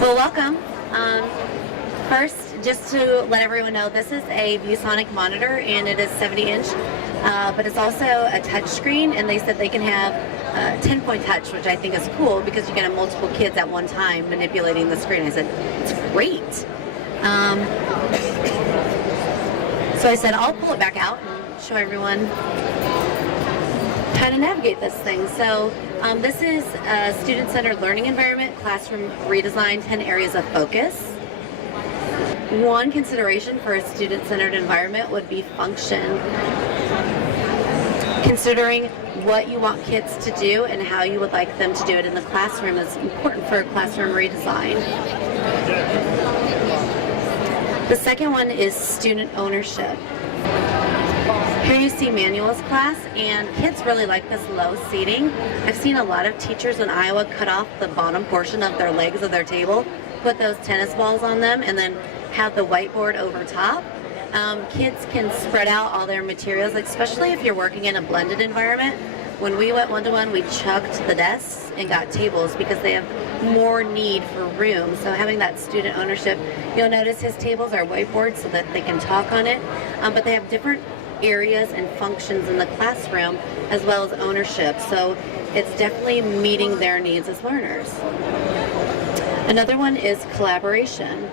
Well, welcome. First, just to let everyone know, this is a ViewSonic monitor, and it is 70-inch, but it's also a touch screen, and they said they can have 10-point touch, which I think is cool because you can have multiple kids at one time manipulating the screen. I said, it's great. So I said, I'll pull it back out and show everyone how to navigate this thing. So this is a student-centered learning environment, classroom redesign, 10 areas of focus. One consideration for a student-centered environment would be function. Considering what you want kids to do and how you would like them to do it in the classroom is important for a classroom redesign. The second one is student ownership. Here you see manuals class, and kids really like this low seating. I've seen a lot of teachers in Iowa cut off the bottom portion of their legs of their table, put those tennis balls on them, and then have the whiteboard over top. Kids can spread out all their materials, especially if you're working in a blended environment. When we went one-to-one, we chucked the desks and got tables because they have more need for room. So having that student ownership, you'll notice his tables are whiteboards so that they can talk on it, but they have different areas and functions in the classroom as well as ownership. So it's definitely meeting their needs as learners. Another one is collaboration.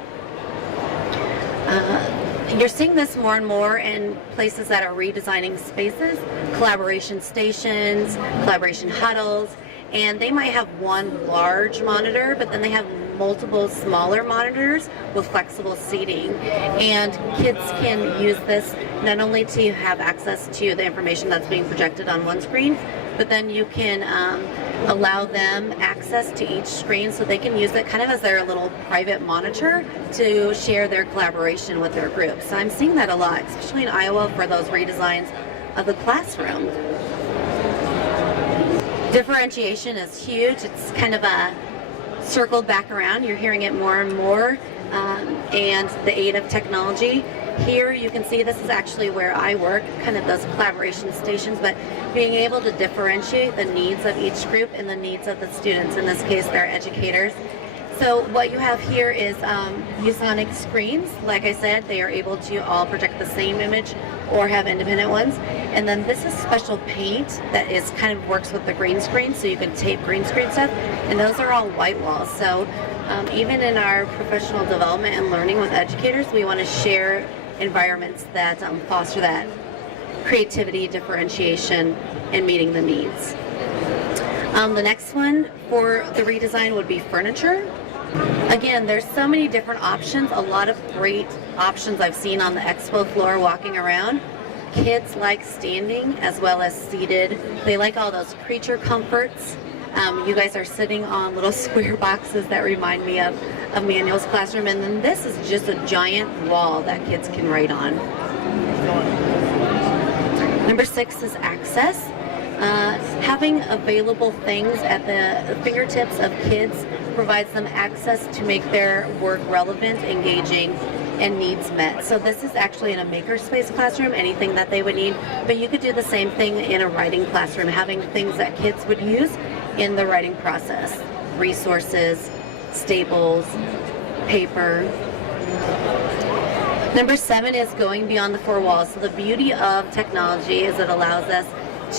You're seeing this more and more in places that are redesigning spaces, collaboration stations, collaboration huddles, and they might have one large monitor, but then they have multiple smaller monitors with flexible seating. And kids can use this not only to have access to the information that's being projected on one screen, but then you can allow them access to each screen so they can use it kind of as their little private monitor to share their collaboration with their group. So I'm seeing that a lot, especially in Iowa for those redesigns of the classroom. Differentiation is huge. It's kind of a circled back around. You're hearing it more and more, and the aid of technology. Here you can see this is actually where I work, kind of those collaboration stations, but being able to differentiate the needs of each group and the needs of the students. In this case, they're educators. So what you have here is ViewSonic screens. Like I said, they are able to all project the same image or have independent ones. And then this is special paint that is kind of works with the green screen, so you can tape green screen stuff. And those are all white walls. So even in our professional development and learning with educators, we want to share environments that foster that creativity, differentiation, and meeting the needs. The next one for the redesign would be furniture. Again, there's so many different options, a lot of great options I've seen on the expo floor walking around. Kids like standing as well as seated. They like all those creature comforts. You guys are sitting on little square boxes that remind me of Manuel's classroom, and then this is just a giant wall that kids can write on. Number 6 is access. Having available things at the fingertips of kids provides them access to make their work relevant, engaging, and needs met. So this is actually in a makerspace classroom, anything that they would need, but you could do the same thing in a writing classroom, having things that kids would use in the writing process. Resources, staples, paper. Number 7 is going beyond the 4 walls. So the beauty of technology is it allows us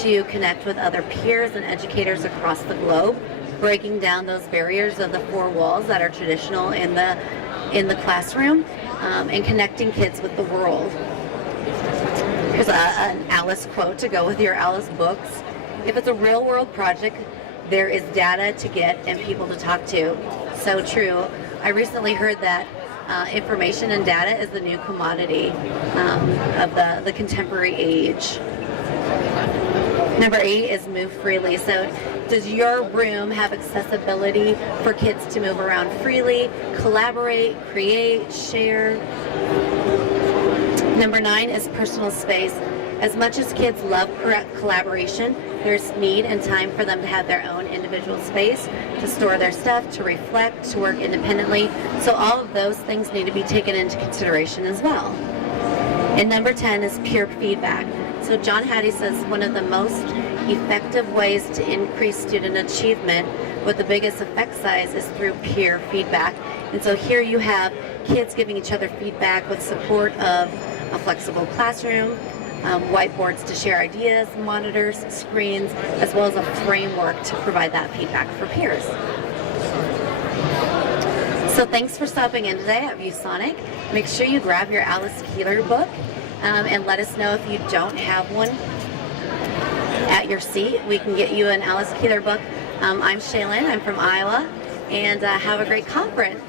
to connect with other peers and educators across the globe, breaking down those barriers of the 4 walls that are traditional in the classroom, and connecting kids with the world. Here's an Alice quote to go with your Alice books. If it's a real world project, there is data to get and people to talk to. So true. I recently heard that information and data is the new commodity of the contemporary age. Number 8 is move freely. So does your room have accessibility for kids to move around freely, collaborate, create, share? Number 9 is personal space. As much as kids love collaboration, there's need and time for them to have their own individual space, to store their stuff, to reflect, to work independently. So all of those things need to be taken into consideration as well. And number 10 is peer feedback. So John Hattie says one of the most effective ways to increase student achievement with the biggest effect size is through peer feedback. And so here you have kids giving each other feedback with support of a flexible classroom, whiteboards to share ideas, monitors, screens, as well as a framework to provide that feedback for peers. So thanks for stopping in today at ViewSonic. Make sure you grab your Alice Keeler book and let us know if you don't have one at your seat. We can get you an Alice Keeler book. I'm Shaelynn, I'm from Iowa, and have a great conference.